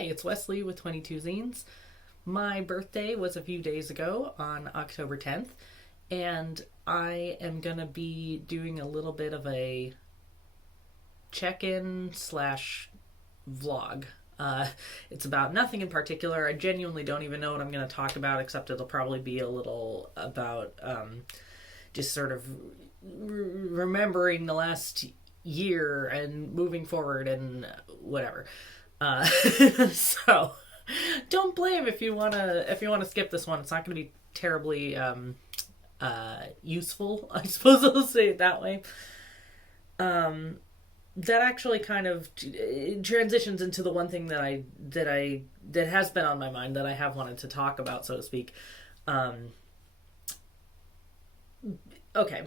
Hi, it's Wesley with 22zines. My birthday was a few days ago on October 10th, and I am going to be doing a little bit of a check-in slash vlog. It's about nothing in particular. I genuinely don't even know what I'm going to talk about, except it'll probably be a little about just sort of remembering the last year and moving forward and whatever. So don't blame if you wanna skip this one. It's not going to be terribly useful, I suppose I'll say it that way. That actually kind of transitions into the one thing that has been on my mind that I have wanted to talk about, so to speak. Okay.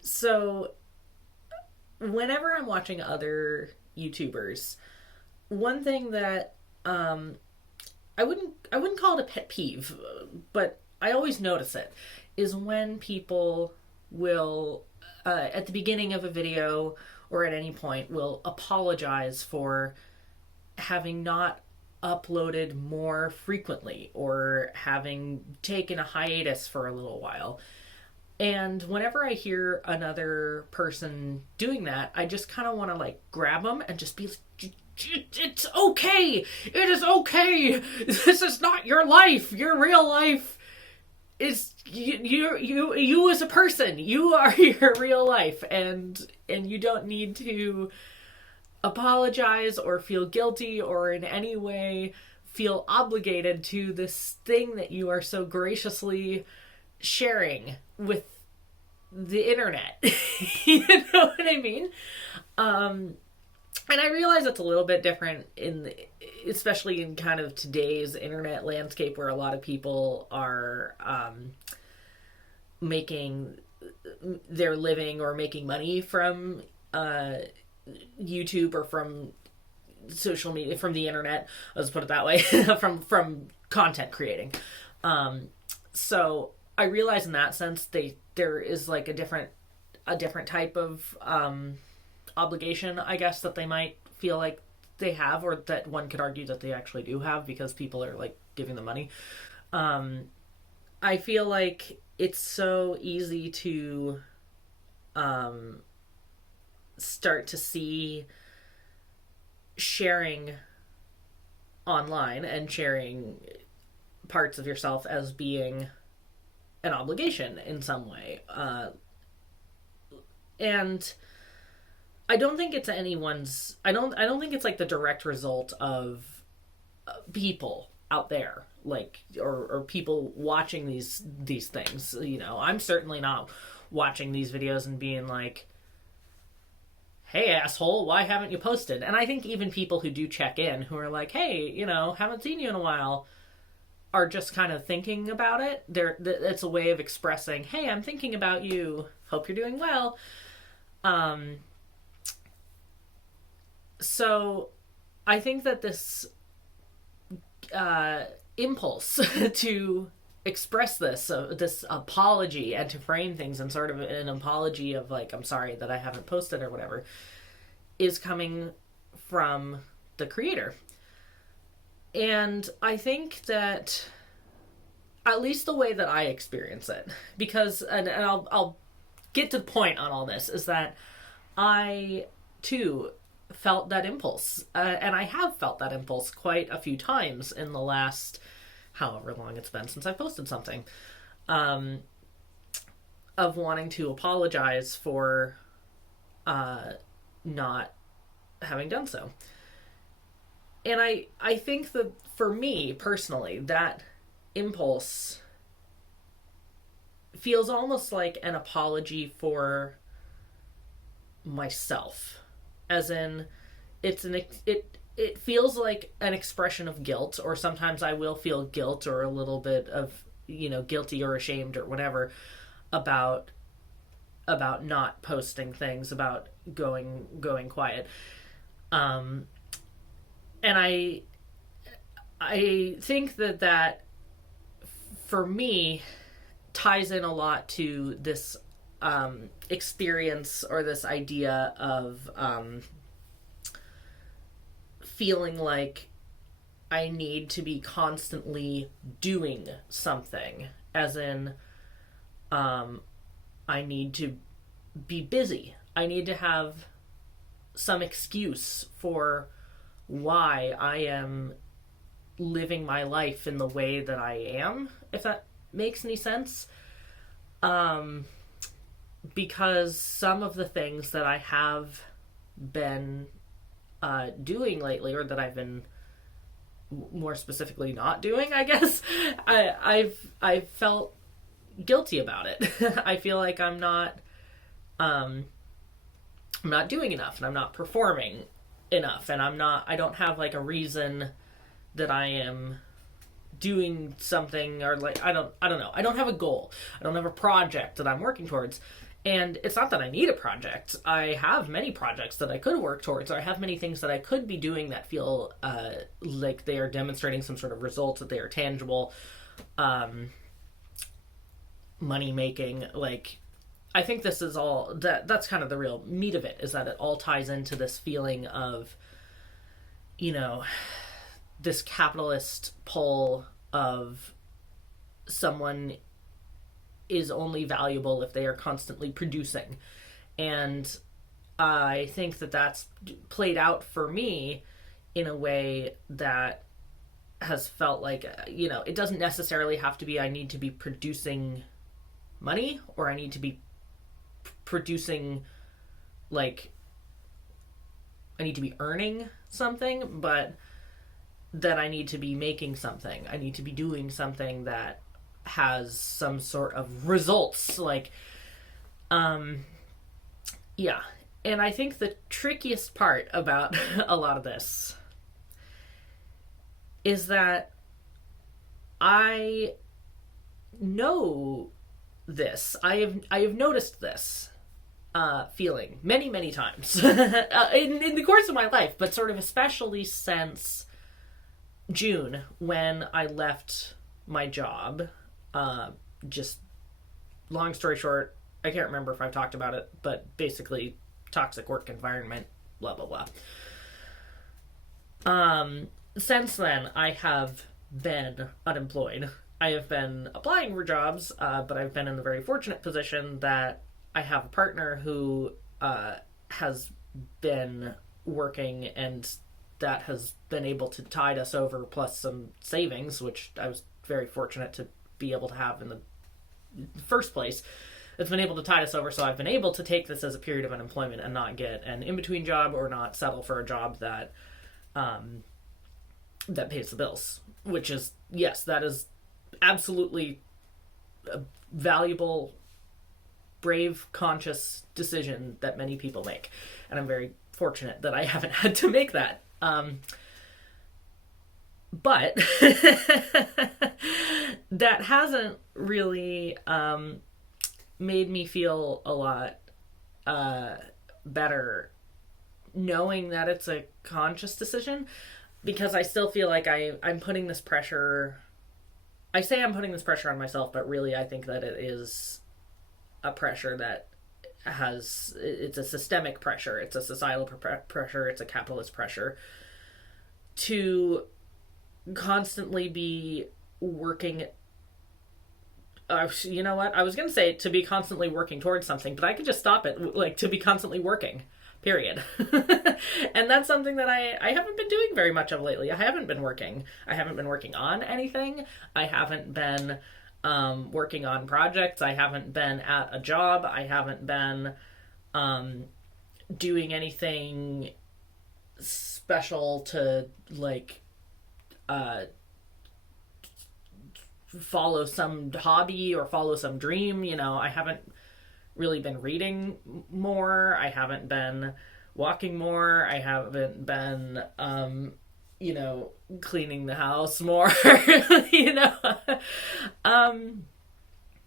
So whenever I'm watching other YouTubers, one thing that I wouldn't call it a pet peeve, but I always notice it, is when people will at the beginning of a video or at any point will apologize for having not uploaded more frequently or having taken a hiatus for a little while. And whenever I hear another person doing that, I just kind of want to like grab them and just be like, it's okay. It is okay. This is not your life. Your real life is you as a person. You are your real life, and you don't need to apologize or feel guilty or in any way feel obligated to this thing that you are so graciously sharing with the internet. You know what I mean? And I realize it's a little bit different especially in kind of today's internet landscape, where a lot of people are making their living or making money from YouTube or from social media, from the internet, let's put it that way, from content creating. So I realize in that sense there is like a different type of obligation, I guess, that they might feel like they have, or that one could argue that they actually do have, because people are like giving them money. I feel like it's so easy to start to see sharing online and sharing parts of yourself as being an obligation in some way. And I don't think it's anyone's. I don't think it's like the direct result of people out there, like, or people watching these things. You know, I'm certainly not watching these videos and being like, "Hey, asshole, why haven't you posted?" And I think even people who do check in, who are like, "Hey, you know, haven't seen you in a while," are just kind of thinking about it. It's a way of expressing, "Hey, I'm thinking about you. Hope you're doing well." So I think that this impulse to express this apology and to frame things in sort of an apology of like, I'm sorry that I haven't posted or whatever, is coming from the creator. And I think that, at least the way that I experience it, because, and I'll get to the point on all this, is that I too felt that impulse, and I have felt that impulse quite a few times in the last however long it's been since I posted something, of wanting to apologize for not having done so. And I think that for me personally, that impulse feels almost like an apology for myself. As in, it feels like an expression of guilt, or sometimes I will feel guilt or a little bit of, you know, guilty or ashamed or whatever about not posting things, about going quiet. And I think that for me ties in a lot to this experience, or this idea of feeling like I need to be constantly doing something, as in, I need to be busy. I need to have some excuse for why I am living my life in the way that I am, if that makes any sense. Because some of the things that I have been doing lately, or that I've been more specifically not doing, I guess, I've felt guilty about it. I feel like I'm not doing enough, and I'm not performing enough, and I don't have like a reason that I am doing something, or like I don't know. I don't have a goal. I don't have a project that I'm working towards. And it's not that I need a project. I have many projects that I could work towards, or I have many things that I could be doing that feel like they are demonstrating some sort of results, that they are tangible, money making. Like, I think this is all that's kind of the real meat of it, is that it all ties into this feeling of, you know, this capitalist pull of someone is only valuable if they are constantly producing. And I think that that's played out for me in a way that has felt like, you know, it doesn't necessarily have to be I need to be producing money, or I need to be producing, like, I need to be earning something, but that I need to be making something. I need to be doing something that has some sort of results, like, yeah. And I think the trickiest part about a lot of this is that I know this. I have noticed this feeling many times in the course of my life, but sort of especially since June, when I left my job. Just long story short, I can't remember if I've talked about it, but basically toxic work environment, blah, blah, blah. Since then, I have been unemployed. I have been applying for jobs, but I've been in the very fortunate position that I have a partner who has been working, and that has been able to tide us over, plus some savings, which I was very fortunate to be able to have in the first place. It's been able to tide us over, so I've been able to take this as a period of unemployment and not get an in-between job, or not settle for a job that that pays the bills. Which is, yes, that is absolutely a valuable, brave, conscious decision that many people make. And I'm very fortunate that I haven't had to make that. But that hasn't really made me feel a lot better knowing that it's a conscious decision, because I still feel like I'm putting this pressure. I say I'm putting this pressure on myself, but really I think that it is a pressure that it's a systemic pressure. It's a societal pressure. It's a capitalist pressure to constantly be working. You know what? I was going to say to be constantly working towards something, but I could just stop it, like, to be constantly working, period. And that's something that I haven't been doing very much of lately. I haven't been working. I haven't been working on anything. I haven't been working on projects. I haven't been at a job. I haven't been doing anything special to, like, follow some hobby or follow some dream. You know, I haven't really been reading more. I haven't been walking more. I haven't been, you know, cleaning the house more. You know, I've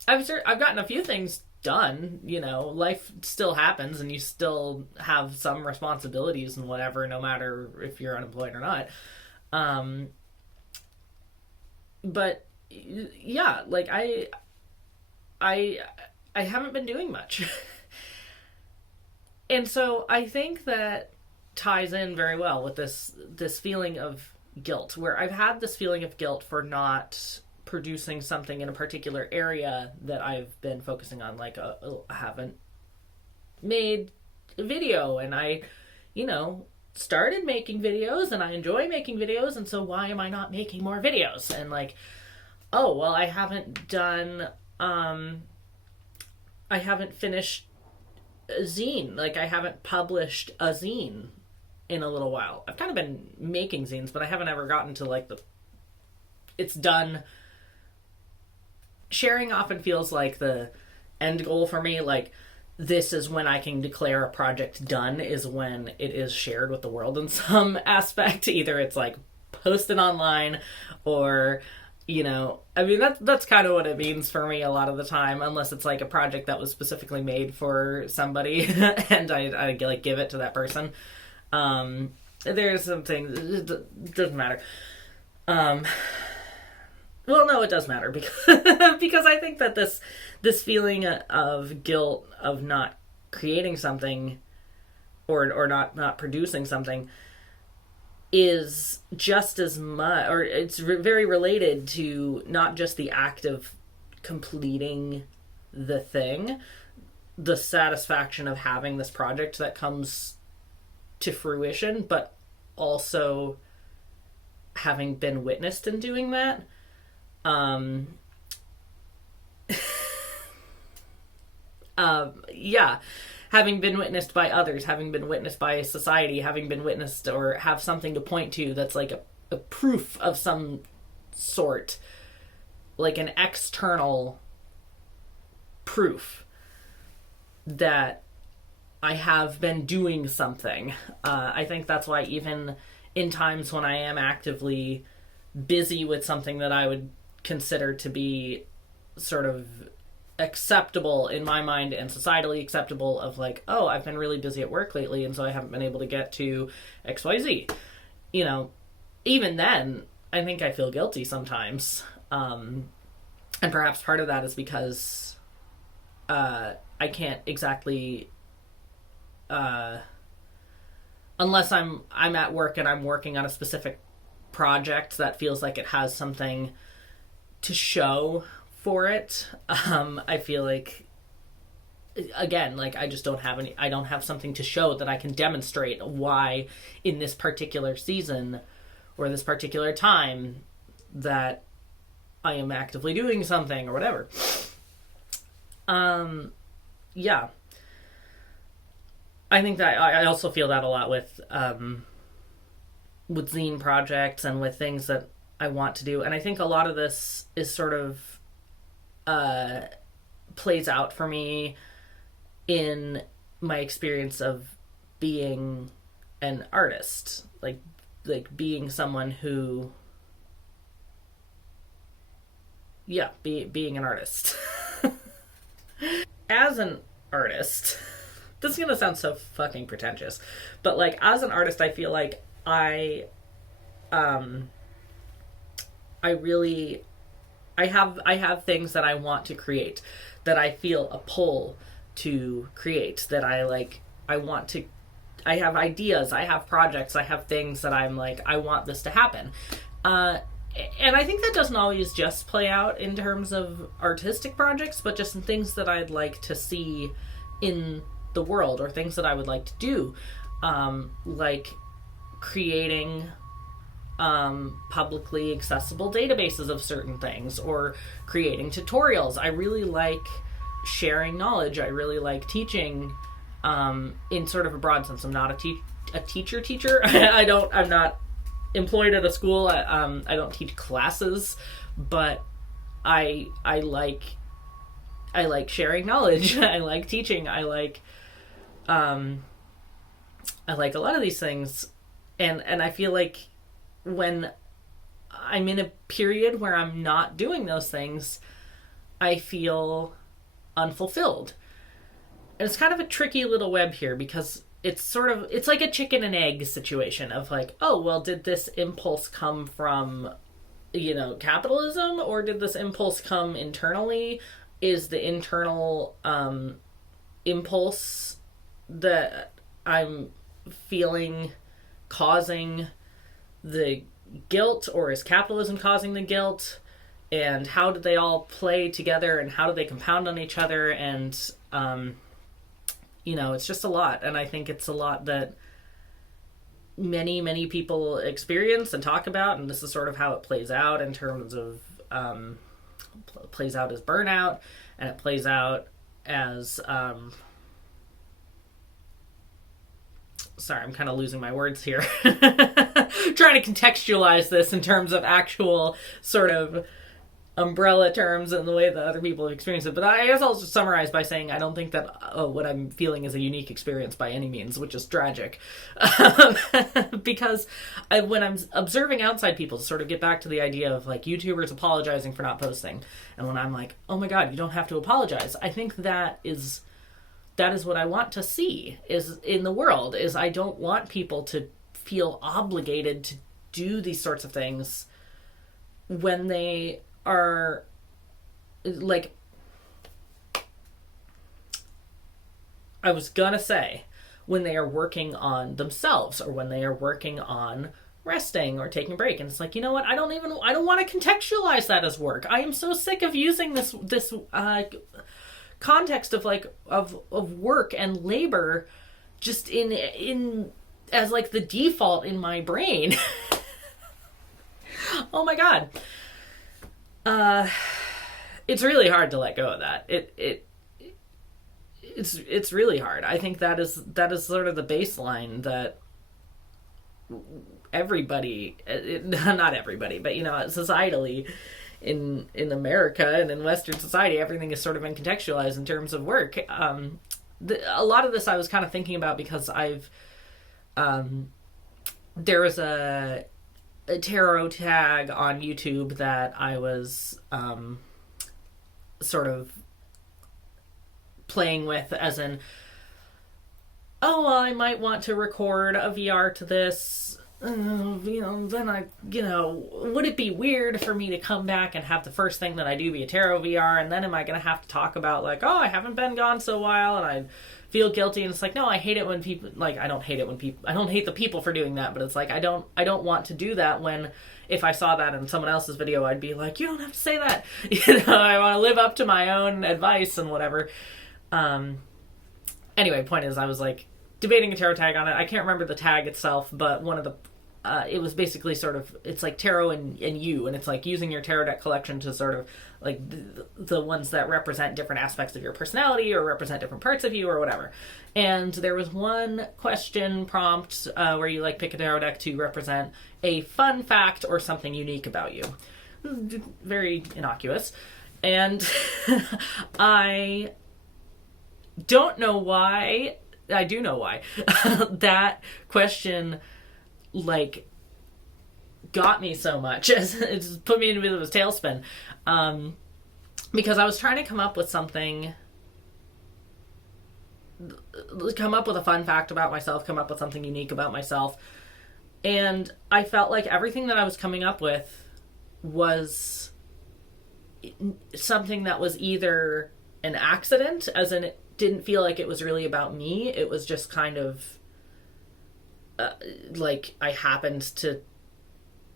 gotten a few things done. You know, life still happens, and you still have some responsibilities and whatever, no matter if you're unemployed or not. But yeah, like I haven't been doing much. And so I think that ties in very well with this feeling of guilt, where I've had this feeling of guilt for not producing something in a particular area that I've been focusing on. Like, I haven't made a video, and I, you know, started making videos, and I enjoy making videos, and so why am I not making more videos? And like, oh, well, I haven't done, I haven't finished a zine. Like, I haven't published a zine in a little while. I've kind of been making zines, but I haven't ever gotten to like it's done. Sharing often feels like the end goal for me. Like, this is when I can declare a project done, is when it is shared with the world in some aspect. Either it's like posted online, or, you know, I mean, that's kind of what it means for me a lot of the time, unless it's like a project that was specifically made for somebody and I like give it to that person. There's something, it doesn't matter. Well, no, it does matter, because because I think that this feeling of guilt of not creating something, or not producing something, is just as much, or it's very related to not just the act of completing the thing, the satisfaction of having this project that comes to fruition, but also having been witnessed in doing that. Yeah, having been witnessed by others, having been witnessed by society, having been witnessed, or have something to point to that's like a proof of some sort, like an external proof that I have been doing something. I think that's why even in times when I am actively busy with something that I would consider to be sort of acceptable in my mind and societally acceptable, of like, oh, I've been really busy at work lately, and so I haven't been able to get to XYZ. You know, even then, I think I feel guilty sometimes. And perhaps part of that is because I can't exactly, unless I'm at work and I'm working on a specific project that feels like it has something to show for it. I feel like, again, like I just I don't have something to show that I can demonstrate why in this particular season or this particular time that I am actively doing something or whatever. Yeah. I think that I also feel that a lot with zine projects and with things that I want to do. And I think a lot of this is sort of plays out for me in my experience of being an artist, like being someone who, yeah, being an artist. As an artist, this is gonna sound so fucking pretentious, but like as an artist, I feel like I really, I have things that I want to create, that I feel a pull to create, that I want to, I have ideas, I have projects, I have things that I'm like, I want this to happen. And I think that doesn't always just play out in terms of artistic projects, but just in things that I'd like to see in the world, or things that I would like to do, like creating publicly accessible databases of certain things, or creating tutorials. I really like sharing knowledge. I really like teaching, in sort of a broad sense. I'm not a teacher. I'm not employed at a school. I don't teach classes, but I like sharing knowledge. I like teaching. I like a lot of these things, and I feel like when I'm in a period where I'm not doing those things, I feel unfulfilled. And it's kind of a tricky little web here, because it's like a chicken and egg situation of like, oh, well, did this impulse come from, capitalism, or did this impulse come internally? Is the internal impulse that I'm feeling causing the guilt, or is capitalism causing the guilt? And how do they all play together, and how do they compound on each other? And, it's just a lot. And I think it's a lot that many, many people experience and talk about. And this is sort of how it plays out in terms of, plays out as burnout, and it plays out as, sorry, I'm kind of losing my words here. Trying to contextualize this in terms of actual sort of umbrella terms and the way that other people have experienced it. But I guess I'll just summarize by saying I don't think that what I'm feeling is a unique experience by any means, which is tragic. Because when I'm observing outside people, to sort of get back to the idea of like YouTubers apologizing for not posting, and when I'm like, oh my God, you don't have to apologize. I think that is what I want to see is in the world. Is I don't want people to feel obligated to do these sorts of things when they are like, I was gonna say, when they are working on themselves, or when they are working on resting or taking a break. And it's like, you know what? I don't want to contextualize that as work. I am so sick of using this context of like of work and labor just in as like the default in my brain. Oh my God. It's really hard to let go of that. It's really hard. I think that is sort of the baseline that everybody, not everybody, but societally in America and in Western society, everything is sort of been contextualized in terms of work. A lot of this I was kind of thinking about because there was a tarot tag on YouTube that I was sort of playing with, as in, oh, well, I might want to record a VR to this. Then would it be weird for me to come back and have the first thing that I do be a tarot VR? And then am I going to have to talk about like, oh, I haven't been gone so a while and I feel guilty? And it's like, no, I hate it when people, like, I don't hate the people for doing that, but it's like, I don't want to do that when, if I saw that in someone else's video, I'd be like, you don't have to say that. I want to live up to my own advice and whatever. Anyway, point is, I was like debating a tarot tag on it. I can't remember the tag itself, but one of the, it was basically sort of, it's like tarot and you, and it's like using your tarot deck collection to sort of like the ones that represent different aspects of your personality or represent different parts of you or whatever. And there was one question prompt where you like pick a tarot deck to represent a fun fact or something unique about you. Very innocuous. And I don't know why. I do know why. That question like got me so much. It just put me in a bit of a tailspin. Because I was trying to come up with something, come up with a fun fact about myself, come up with something unique about myself. And I felt like everything that I was coming up with was something that was either an accident, as in it didn't feel like it was really about me. It was just kind of like I happened to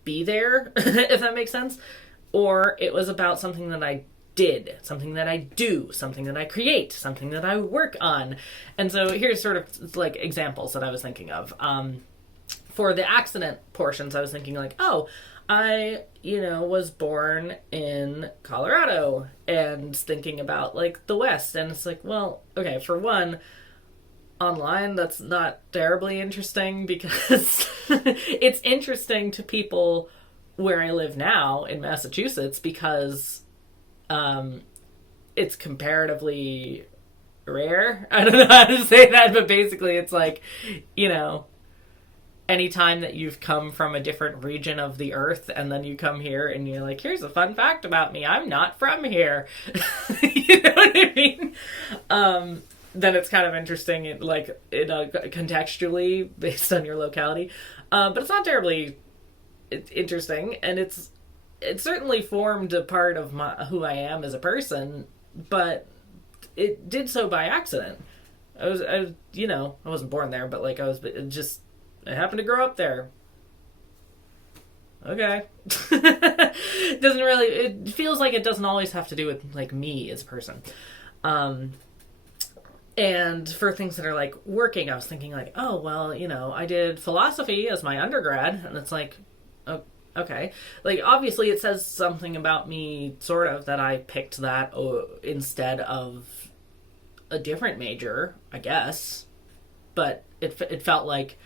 be there, if that makes sense. Or it was about something that I did, something that I do, something that I create, something that I work on. And so here's sort of like examples that I was thinking of. For the accident portions, I was thinking like, oh, I, was born in Colorado, and thinking about like the West. And it's like, well, okay, for one, online, that's not terribly interesting because it's interesting to people where I live now in Massachusetts because it's comparatively rare. I don't know how to say that, but basically it's like, anytime that you've come from a different region of the earth and then you come here and you're like, here's a fun fact about me, I'm not from here. You know what I mean? Then it's kind of interesting, contextually based on your locality. But it's not terribly interesting, and it's certainly formed a part of who I am as a person, but it did so by accident. I wasn't born there, but like I happened to grow up there. okay. It doesn't really, it feels like it doesn't always have to do with like me as a person. And for things that are like working, I was thinking like, oh, well, I did philosophy as my undergrad. And it's like, oh, okay. Like, obviously it says something about me, sort of, that I picked that instead of a different major, I guess. But it felt like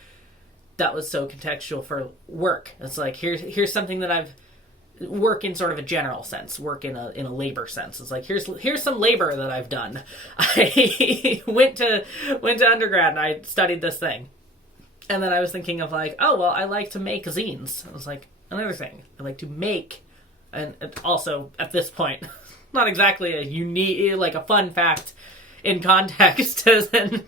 that was so contextual for work. It's like, here's something that I've work in sort of a general sense, work in a labor sense. It's like, here's some labor that I've done. I went to undergrad and I studied this thing. And then I was thinking of like, oh, well, I like to make zines. I was like, another thing. I like to make, and also at this point, not exactly a unique, like a fun fact in context, as in,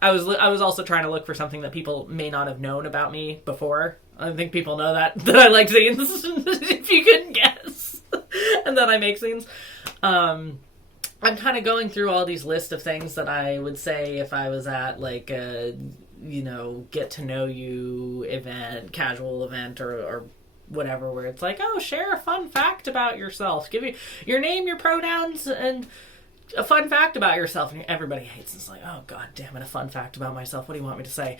I was also trying to look for something that people may not have known about me before. I think people know that I like zines, if you couldn't guess, and that I make zines. I'm kind of going through all these lists of things that I would say if I was at like a, get to know you event, casual event, or whatever, where it's like, oh, share a fun fact about yourself. Give you your name, your pronouns, and a fun fact about yourself. And everybody hates it. It's like, oh, god damn it, a fun fact about myself. What do you want me to say?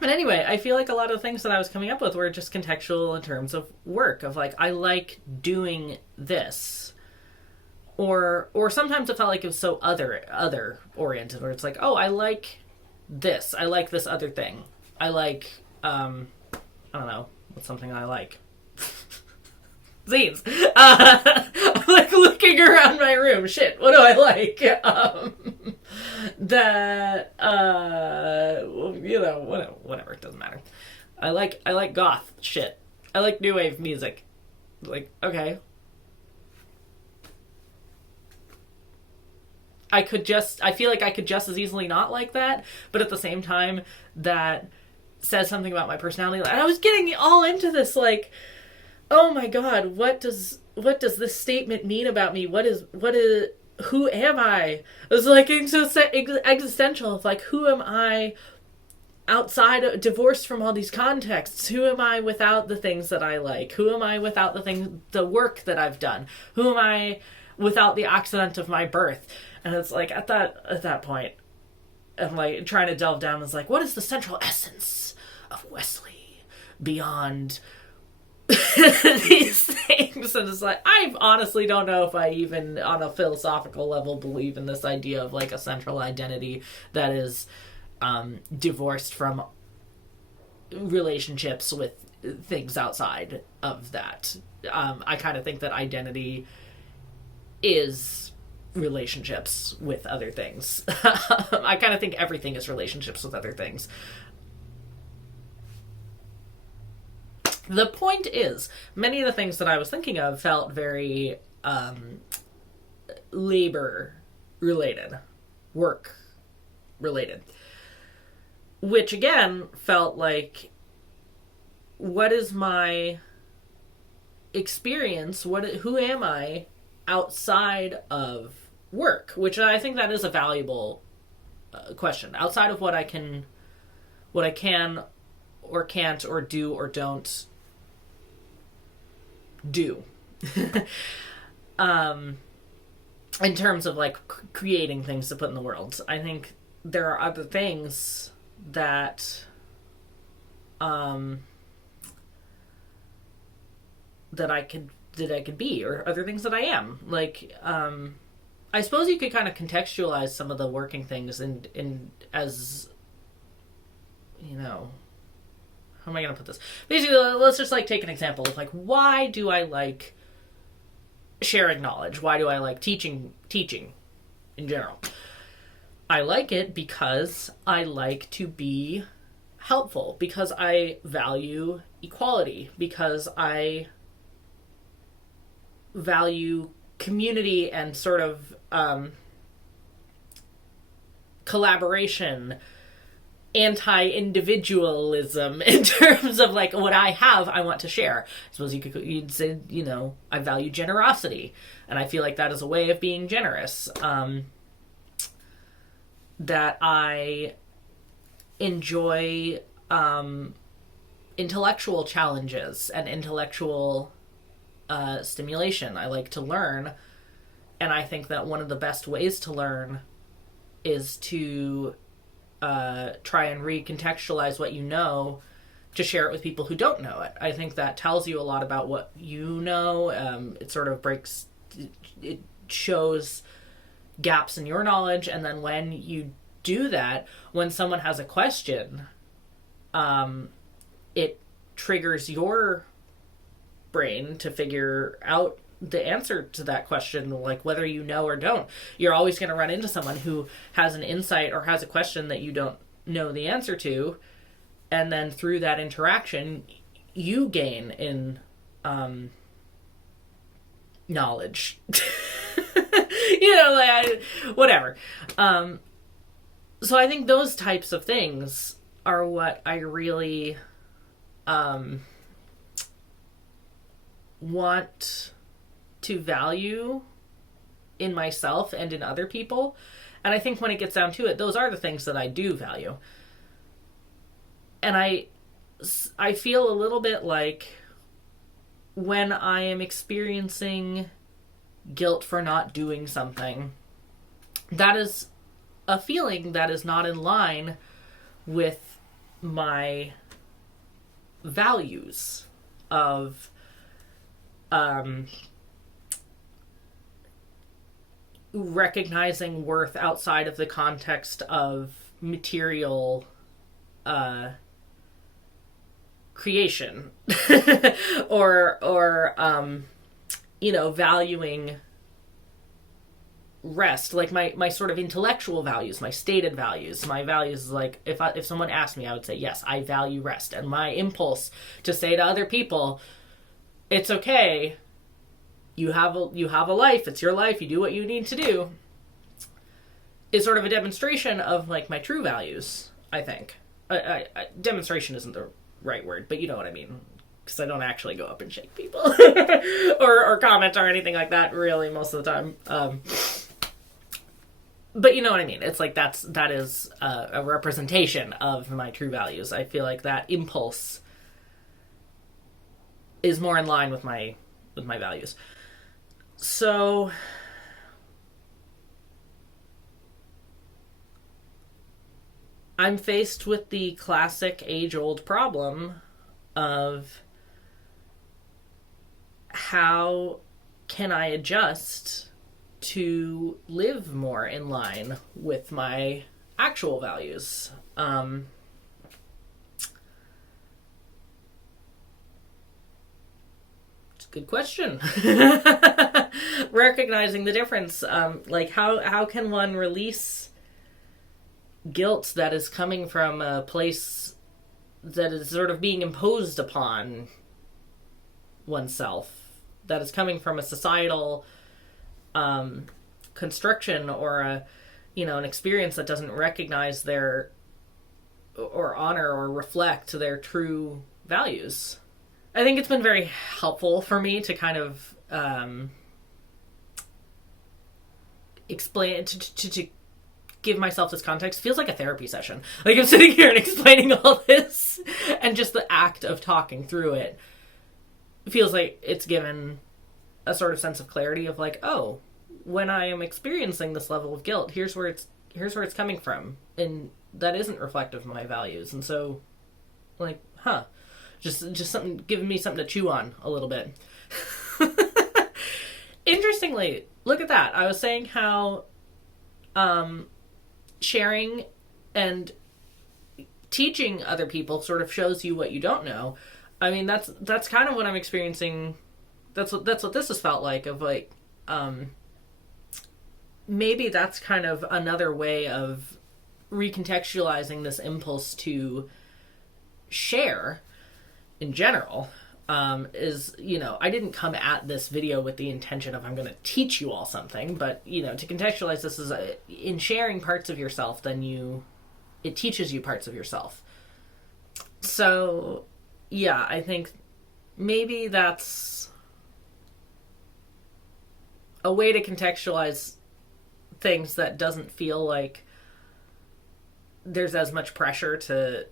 But anyway, I feel like a lot of the things that I was coming up with were just contextual in terms of work, of like, I like doing this. Or sometimes it felt like it was so other oriented, where it's like, oh, I like this. I like this other thing. I like, I don't know, what's something I like? Zines. I'm like looking around my room. Shit, what do I like? Whatever, it doesn't matter. I like goth shit. I like new wave music. Like, okay. I feel like I could just as easily not like that, but at the same time, that says something about my personality. And I was getting all into this, like, oh my god, what does this statement mean about me? Who am I? It was like existential. Of like, who am I outside, divorced from all these contexts? Who am I without the things that I like? Who am I without the work that I've done? Who am I without the accident of my birth? And it's like, at that point, I'm like trying to delve down. It's like, what is the central essence of Wesley beyond these things? And it's like, I honestly don't know if I even on a philosophical level believe in this idea of like a central identity that is divorced from relationships with things outside of that. I kind of think that identity is relationships with other things. I kind of think everything is relationships with other things. The point is, many of the things that I was thinking of felt very labor related, work related, which again felt like, what is my experience? Who am I outside of work? Which I think that is a valuable question. Outside of what I can or can't or do or don't do. In terms of like creating things to put in the world, I think there are other things that that I could be, or other things that I am. Like, I suppose you could kind of contextualize some of the working things in as, how am I going to put this? Basically, let's just like take an example of like, why do I like sharing knowledge? Why do I like teaching in general? I like it because I like to be helpful, because I value equality, because I value community and sort of collaboration, anti-individualism in terms of like what I have, I want to share. I suppose you'd say, I value generosity, and I feel like that is a way of being generous. That I enjoy intellectual challenges and intellectual stimulation. I like to learn, and I think that one of the best ways to learn is to try and recontextualize what you know to share it with people who don't know it. I think that tells you a lot about what you know. It sort of it shows gaps in your knowledge, and then when you do that, when someone has a question, it triggers your brain to figure out the answer to that question, like whether you know or don't. You're always going to run into someone who has an insight or has a question that you don't know the answer to, and then through that interaction you gain in knowledge. Whatever. So I think those types of things are what I really want to value in myself and in other people. And I think when it gets down to it, those are the things that I do value. And I feel a little bit like when I am experiencing guilt for not doing something, that is a feeling that is not in line with my values of recognizing worth outside of the context of material creation or valuing rest, like my sort of intellectual values, my stated values. My values is like, if someone asked me, I would say, yes, I value rest. And my impulse to say to other people, it's okay, you have a life, it's your life, you do what you need to do, is sort of a demonstration of like my true values, I think. Demonstration isn't the right word, but you know what I mean. Because I don't actually go up and shake people or comment or anything like that, really, most of the time. But you know what I mean. It's like that is a representation of my true values. I feel like that impulse is more in line with my values. So I'm faced with the classic age-old problem of how can I adjust to live more in line with my actual values. It's a good question. Recognizing the difference. Like how can one release guilt that is coming from a place that is sort of being imposed upon oneself, that is coming from a societal construction or an experience that doesn't recognize their or honor or reflect their true values. I think it's been very helpful for me to kind of explain to give myself this context. Feels like a therapy session. Like I'm sitting here and explaining all this, and just the act of talking through it feels like it's given a sort of sense of clarity of like, oh, when I am experiencing this level of guilt, here's where it's coming from, and that isn't reflective of my values. And so, like, just something, giving me something to chew on a little bit. Interestingly, look at that. I was saying how sharing and teaching other people sort of shows you what you don't know. I mean, that's kind of what I'm experiencing. That's what this has felt like, of like, maybe that's kind of another way of recontextualizing this impulse to share in general. Is, I didn't come at this video with the intention of I'm going to teach you all something, but, to contextualize this is in sharing parts of yourself, then it teaches you parts of yourself. So, yeah, I think maybe that's a way to contextualize things that doesn't feel like there's as much pressure to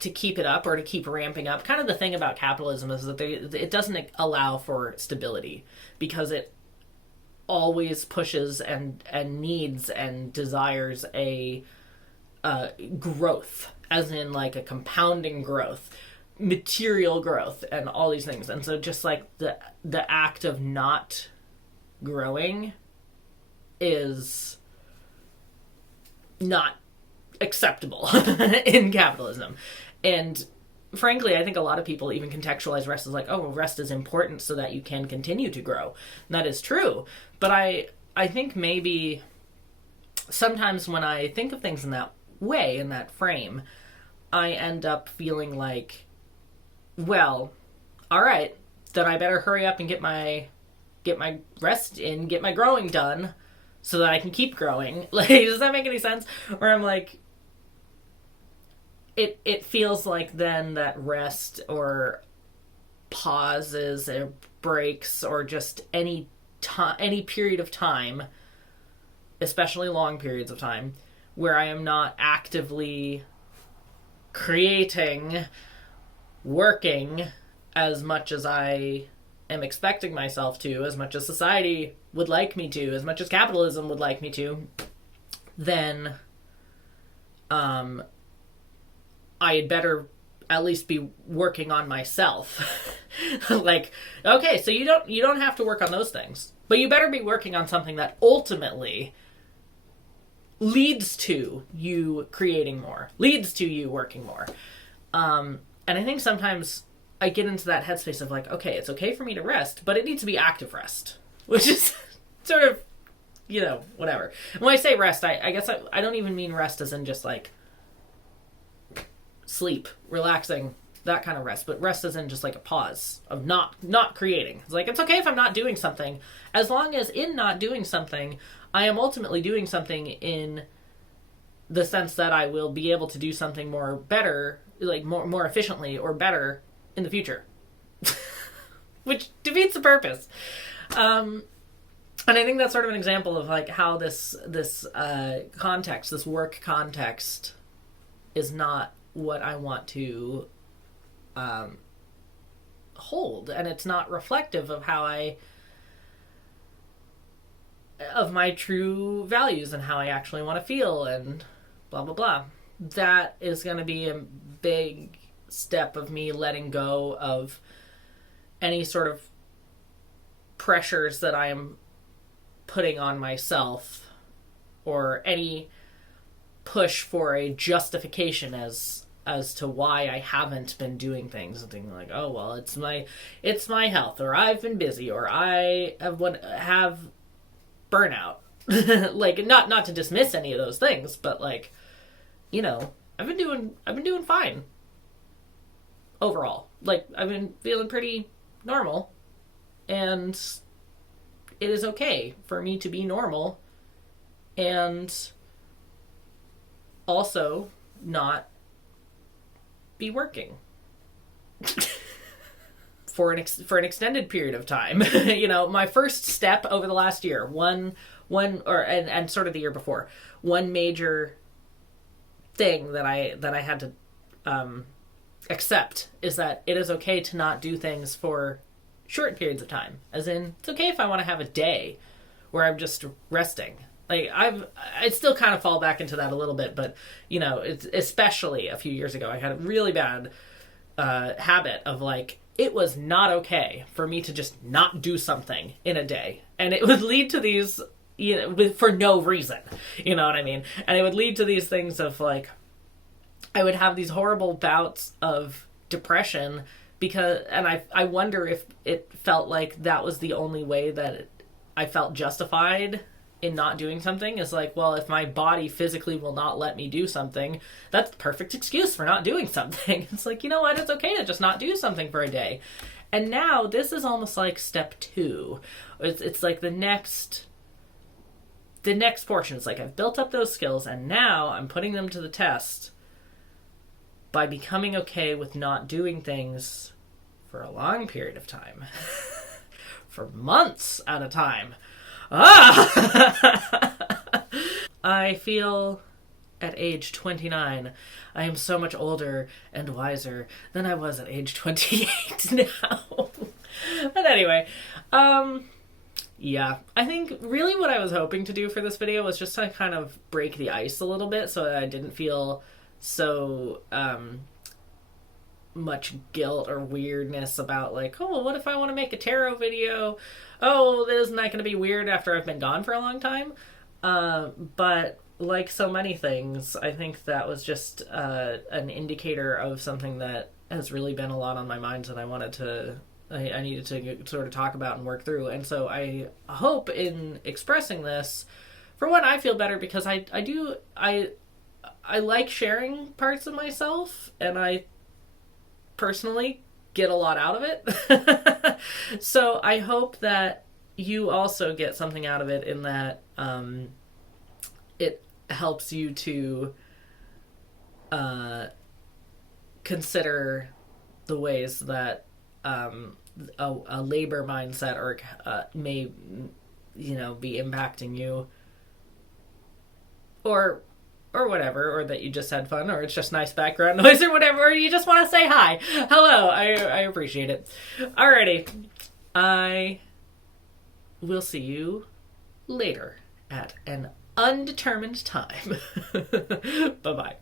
keep it up or to keep ramping up. Kind of the thing about capitalism is that it doesn't allow for stability, because it always pushes and needs and desires a growth, as in like a compounding growth, material growth, and all these things. And so just like the act of not growing is not acceptable in capitalism. And frankly, I think a lot of people even contextualize rest as like, oh, well, rest is important so that you can continue to grow. And that is true. But I think maybe sometimes when I think of things in that way, in that frame, I end up feeling like, well, all right, then I better hurry up and get my rest in, get my growing done so that I can keep growing. Like, does that make any sense? Or I'm like, it feels like then that rest or pauses or breaks or just any period of time, especially long periods of time, where I am not actively creating, working as much as I am expecting myself to, as much as society would like me to, as much as capitalism would like me to, then I had better at least be working on myself. Like, okay, so you don't have to work on those things, but you better be working on something that ultimately leads to you creating more, leads to you working more. And I think sometimes I get into that headspace of like, okay, it's okay for me to rest, but it needs to be active rest, which is sort of, whatever. And when I say rest, I guess I don't even mean rest as in just like sleep, relaxing, that kind of rest, but rest as in just like a pause of not creating. It's like, it's okay if I'm not doing something, as long as in not doing something, I am ultimately doing something in the sense that I will be able to do something better, like more efficiently or better in the future. Which defeats the purpose. And I think that's sort of an example of like how this context, this work context, is not what I want to hold, and it's not reflective of of my true values and how I actually want to feel, and blah blah blah. That is going to be a big step of me letting go of any sort of pressures that I am putting on myself, or any push for a justification as to why I haven't been doing things, and thinking like, oh well, it's my health, or I've been busy, or I have burnout. Like, not to dismiss any of those things, but like, I've been doing fine overall. Like, I've been feeling pretty normal, and it is okay for me to be normal and also not be working for an extended period of time. My first step over the last year, and sort of the year before, one major thing that I had to accept is that it is okay to not do things for short periods of time. As in, it's okay if I want to have a day where I'm just resting. Like, I still kind of fall back into that a little bit, but, it's, especially a few years ago, I had a really bad habit of, like, it was not okay for me to just not do something in a day. And it would lead to these, for no reason, you know what I mean? And it would lead to these things of, like, I would have these horrible bouts of depression and I wonder if it felt like that was the only way that I felt justified in not doing something, is like, well, if my body physically will not let me do something, that's the perfect excuse for not doing something. It's like, you know what, it's okay to just not do something for a day. And now this is almost like step 2. It's like the next portion. It's like I've built up those skills, and now I'm putting them to the test by becoming okay with not doing things for a long period of time. For months at a time. I feel at age 29, I am so much older and wiser than I was at age 28 now. But anyway, yeah, I think really what I was hoping to do for this video was just to kind of break the ice a little bit so that I didn't feel so much guilt or weirdness about like, oh, what if I want to make a tarot video? Oh, isn't that going to be weird after I've been gone for a long time? But like so many things, I think that was just an indicator of something that has really been a lot on my mind that I needed to sort of talk about and work through. And so I hope in expressing this, for one, I feel better because I like sharing parts of myself, and I personally get a lot out of it. So I hope that you also get something out of it in that it helps you to consider the ways that a labor mindset or may be impacting you, or whatever, or that you just had fun, or it's just nice background noise or whatever, or you just want to say hi. Hello, I appreciate it. Alrighty, I will see you later at an undetermined time. Bye-bye.